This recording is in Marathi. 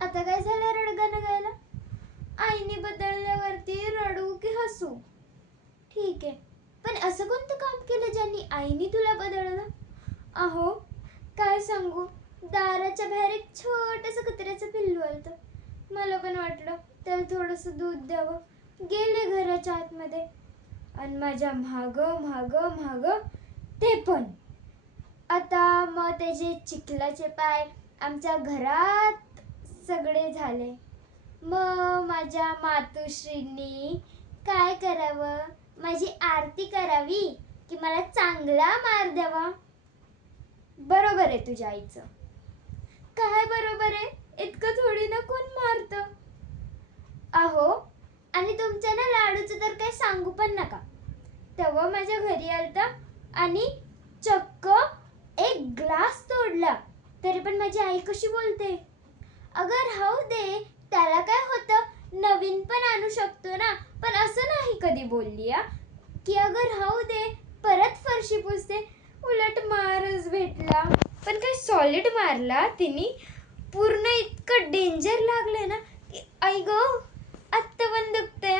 आता काय झालं रडगाणं गायला? आईने बदलल्यावरती रडू की हसू? ठीक आहे, पण असं कोणतं काम केलं ज्यांनी आईने तुला बदललं? अहो काय सांगू, दाराच्या बाहेर एक छोटंसं कुत्र्याचं पिल्लू आलतं. मला पण वाटलं त्याला थोडंसं दूध द्यावं. गेले घराच्या आतमध्ये आणि माझ्या माग माग माग ते पण. आता मग त्याचे चिखलाचे पाय आमच्या घरात सगळे झाले. मग माझ्या मातोश्रींनी काय करावं? माझी आरती करावी की मला चांगला मार द्यावा? बरोबर आहे तुझ्या आईचं. काय बरोबर आहे? इतकं थोडी ना कोण मारतं. अहो, आणि तुमच्या ना लाडूचं तर काय सांगू पण नका. तेव्हा माझ्या घरी आलता आणि चक्क एक ग्लास तोडला. तरी पण माझी आई कशी बोलते, अगं राहू दे, त्याला काय होतं, नवीन पण आणू शकतो ना. पण असं नाही कधी बोलली की अगं राहू दे, परत फरशी पुसते. उलट मारच भेटला. पण काय सॉलिड मारला तिने. पूर्ण इतकं डेंजर लागलंय ना की आई गं, आत्ता पण दुखतंय.